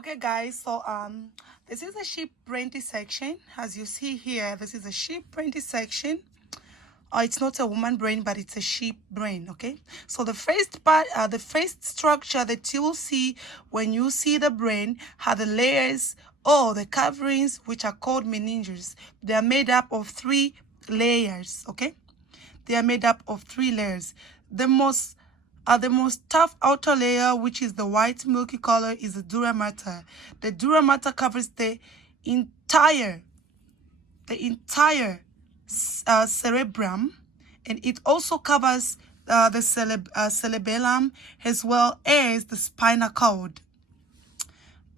Okay guys, so this is a sheep brain dissection. As you see here, this is a sheep brain dissection. It's not a woman brain, but it's a sheep brain. Okay, so the first part, the first structure that you will see when you see the brain are the layers or the coverings, which are called meninges. They are made up of 3 layers. Okay, they are made up of 3 layers. The most tough outer layer, which is the white milky color, is the dura mater. The dura mater covers the entire cerebrum, and it also covers the cerebellum as well as the spinal cord.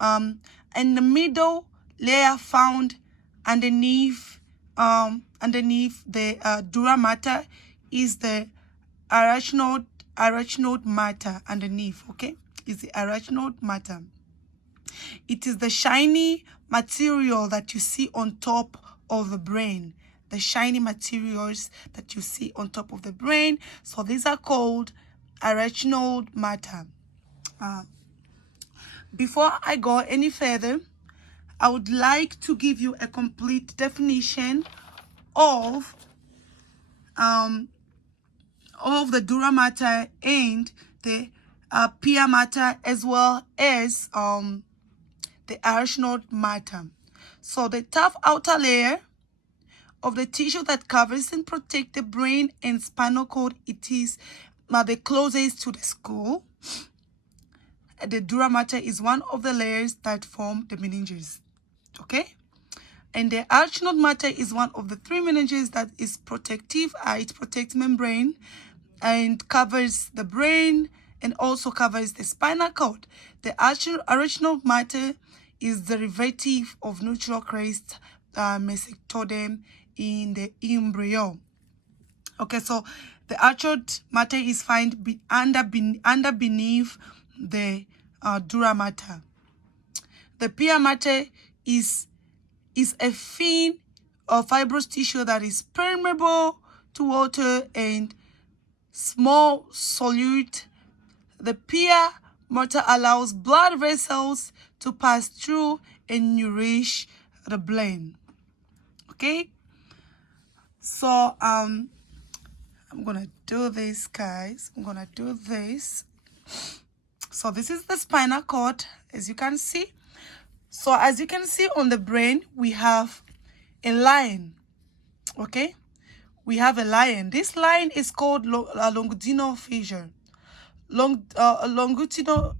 And the middle layer found underneath the dura mater is the arachnoid matter underneath. Okay, is the arachnoid matter. It is the shiny material that you see on top of the brain. The shiny materials that you see on top of the brain. So these are called arachnoid matter. Before I go any further, I would like to give you a complete definition of the dura mater and the pia mater, as well as the arachnoid matter. So the tough outer layer of the tissue that covers and protects the brain and spinal cord, it is the closest to the skull. The dura mater is one of the layers that form the meninges. Okay, and the arachnoid mater is one of the 3 meninges that is protective. It protects membrane and covers the brain and also covers the spinal cord. The arachnoid mater is derivative of neutral crest mesectoderm in the embryo. Okay, so the arachnoid mater is found beneath the dura mater. The pia mater is a thin or fibrous tissue that is permeable to water and small solute. The pia mater allows blood vessels to pass through and nourish the brain. Okay, so I'm gonna do this, guys. I'm gonna do this. So this is the spinal cord, as you can see. So as you can see on the brain, we have a line. Okay, we have a line. This line is called longitudinal fissure. Longitudinal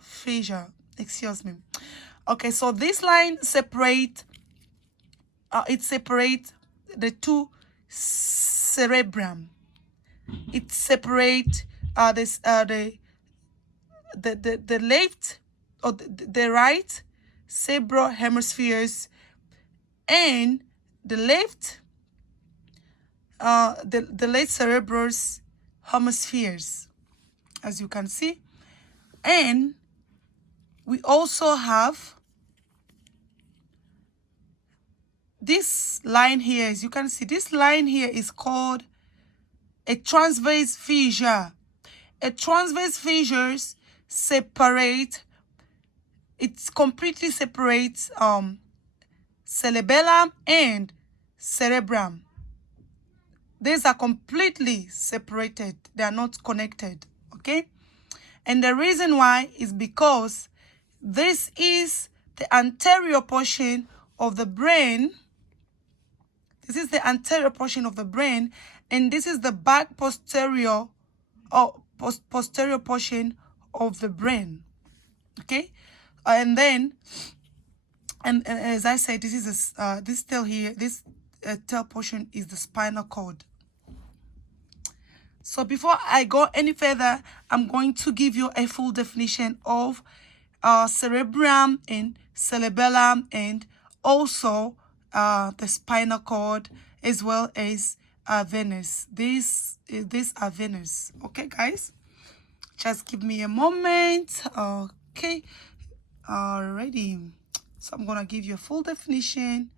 fissure. Excuse me. Okay, so this line separates the 2 cerebrum. It separates the left or the right cerebral hemispheres and the left cerebral hemispheres, as you can see. And we also have this line here. As you can see, this line here is called a transverse fissure. A transverse fissure completely separates cerebellum and cerebrum. These are completely separated. They are not connected. Okay, and the reason why is because this is the anterior portion of the brain. This is the anterior portion of the brain, and this is the back posterior or posterior portion of the brain. Okay, and then and as I said, this is this tail here. This tail portion is the spinal cord. So before I go any further, I'm going to give you a full definition of cerebrum and cerebellum, and also the spinal cord, as well as venous. These are venous. Okay, guys, just give me a moment. Okay, alrighty. So I'm gonna give you a full definition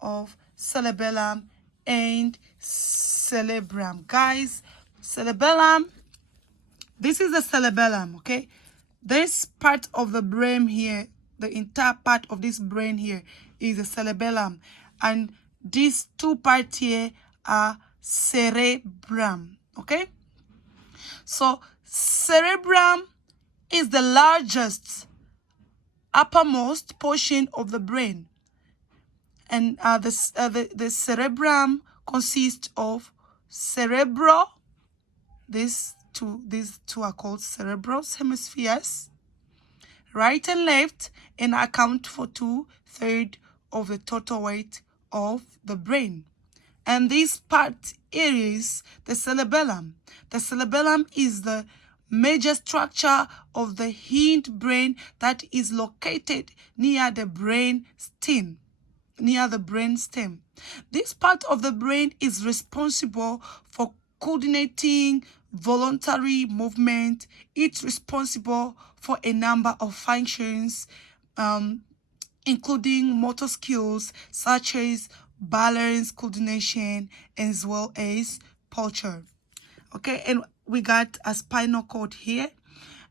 of cerebellum and cerebrum, guys. Cerebellum, this is the cerebellum. Okay, This part of the brain here, the entire part of this brain here is the cerebellum, and these two parts here are cerebrum. Okay, so cerebrum is the largest uppermost portion of the brain, and the cerebrum consists of cerebral. These two are called cerebral hemispheres, right and left, and account for 2/3 of the total weight of the brain. And this part is the cerebellum. The cerebellum is the major structure of the hindbrain that is located near the brain stem. This part of the brain is responsible for coordinating voluntary movement. It's responsible for a number of functions, including motor skills such as balance, coordination, as well as posture. Okay, and we got a spinal cord here,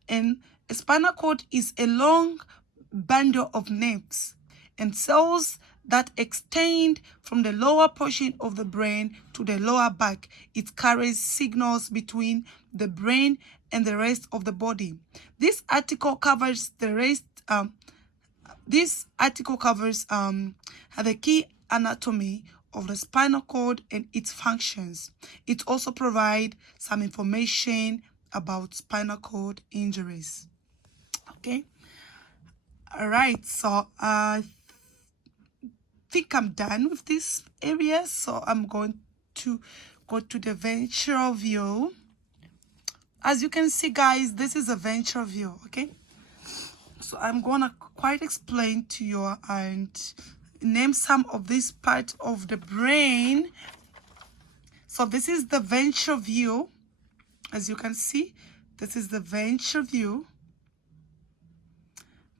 and a spinal cord is a long bundle of nerves and cells that extend from the lower portion of the brain to the lower back. It carries signals between the brain and the rest of the body. This article covers the rest. This article covers the key anatomy of the spinal cord and its functions. It also provides some information about spinal cord injuries. Okay. All right. So I think I'm done with this area. So I'm going to go to the ventral view. As you can see, guys, this is a ventral view. Okay. So I'm gonna quite explain to you and name some of these parts of the brain. So this is the ventral view. As you can see, this is the ventral view.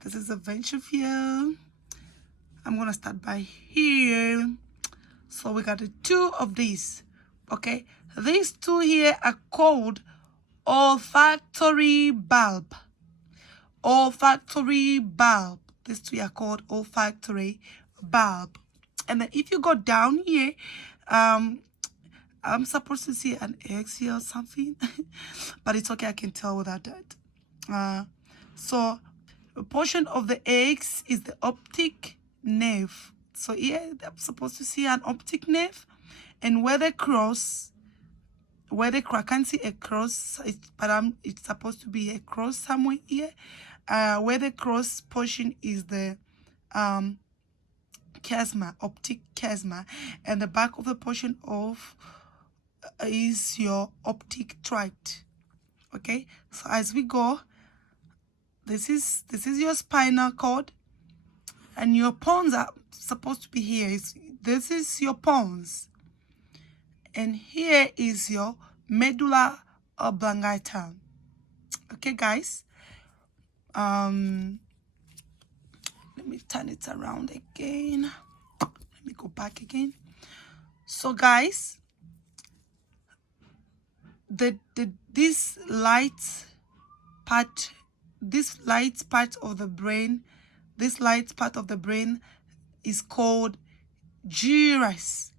This is the ventral view. I'm gonna start by here. So we got two of these. Okay, these two here are called olfactory bulb. Olfactory bulb. These two are called olfactory bulb. And then if you go down here, I'm supposed to see an X here or something, but it's okay, I can tell without that. So a portion of the X is the optic nerve. So here I'm supposed to see an optic nerve, and where they cross, I can't see a cross, but it's supposed to be a cross somewhere here. Where the cross portion is the chiasma, optic chiasma, and the back of the portion of is your optic tract. Okay, so as we go, this is your spinal cord, and your pons are supposed to be here. This is your pons, and here is your medulla oblongata. Okay, guys. Let me turn it around again. Let me go back again. So, guys, this light part of the brain, is called gyrus.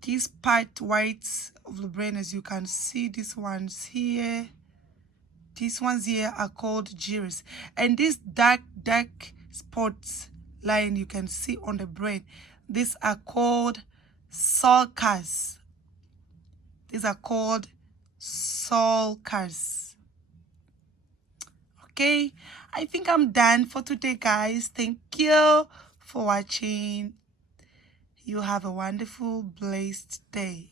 This part white of the brain, as you can see, these ones here are called gyrus, and this dark spots line you can see on the brain, these are called sulcus. Okay, I think I'm done for today, guys. Thank you for watching. You have a wonderful, blessed day.